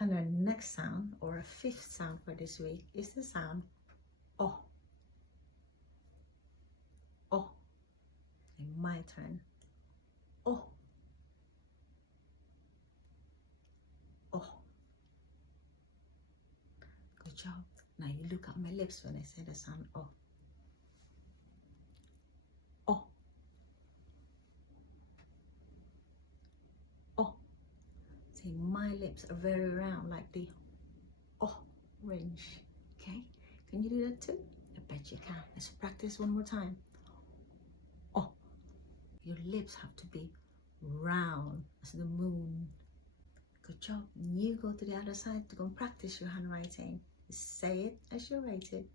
And our next sound, or a fifth sound for this week, is the sound oh. Oh. My turn. Oh. Oh. Good job. Now you look at my lips when I say the sound oh. Oh. Oh. See, my lips are very round, like the orange. Okay? Can you do that too? I bet you can. Let's practice one more time. Oh. Your lips have to be round as the moon. Good job. You go to the other side to go and practice your handwriting. Say it as you write it.